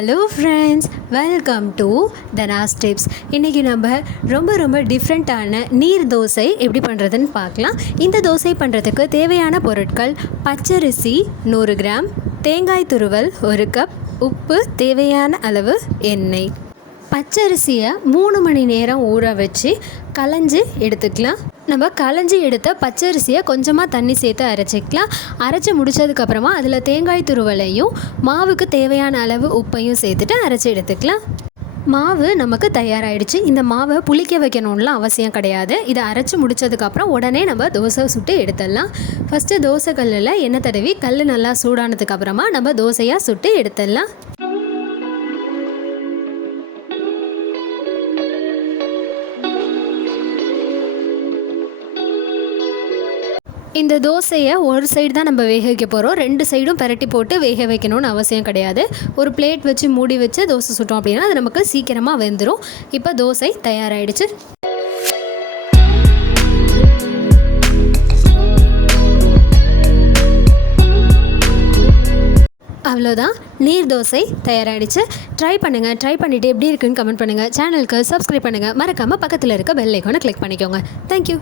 Hello friends, welcome to Dhana's tips. இன்றைக்கி நம்ம ரொம்ப டிஃப்ரெண்ட்டான நீர் தோசை எப்படி பண்ணுறதுன்னு பார்க்கலாம். இந்த தோசை பண்ணுறதுக்கு தேவையான பொருட்கள்: பச்சரிசி 100 கிராம், தேங்காய் துருவல் 1 கப், உப்பு, தேவையான அளவு எண்ணெய். பச்சரிசியை 3 மணி நேரம் ஊற வச்சு களைஞ்சி எடுத்துக்கலாம். நம்ம களைஞ்சி எடுத்த பச்சரிசியை கொஞ்சமாக தண்ணி சேர்த்து அரைச்சிக்கலாம். அரைச்சி முடித்ததுக்கப்புறமா அதில் தேங்காய் துருவலையும் மாவுக்கு தேவையான அளவு உப்பையும் சேர்த்துட்டு அரைச்சி எடுத்துக்கலாம். மாவு நமக்கு தயாராகிடுச்சு. இந்த மாவை புளிக்க வைக்கணும்லாம் அவசியம் கிடையாது. இதை அரைச்சி முடித்ததுக்கப்புறம் உடனே நம்ம தோசை சுட்டு எடுத்துடலாம். ஃபஸ்ட்டு தோசை கல்லில் எண்ணெய் தடவி கல் நல்லா சூடானதுக்கப்புறமா நம்ம தோசையாக சுட்டு எடுத்துடலாம். இந்த தோசையை ஒரு சைடு தான் நம்ம வேக வைக்க போகிறோம். 2 சைடும் பரட்டி போட்டு வேக வைக்கணும்னு அவசியம் கிடையாது. ஒரு பிளேட் வச்சு மூடி வச்சு தோசை சுட்டோம் அப்படின்னா அது நமக்கு சீக்கிரமாக வெந்துடும். இப்போ தோசை தயாராகிடுச்சு. அவ்வளோதான், நீர் தோசை தயாராகிடுச்சு. ட்ரை பண்ணிவிட்டு எப்படி இருக்குன்னு கமெண்ட் பண்ணுங்கள். சேனலுக்கு சப்ஸ்கிரைப் பண்ணுங்கள். மறக்காமல் பக்கத்தில் இருக்க பெல் ஐக்கானை கிளிக் பண்ணிக்கோங்க. தேங்க்யூ.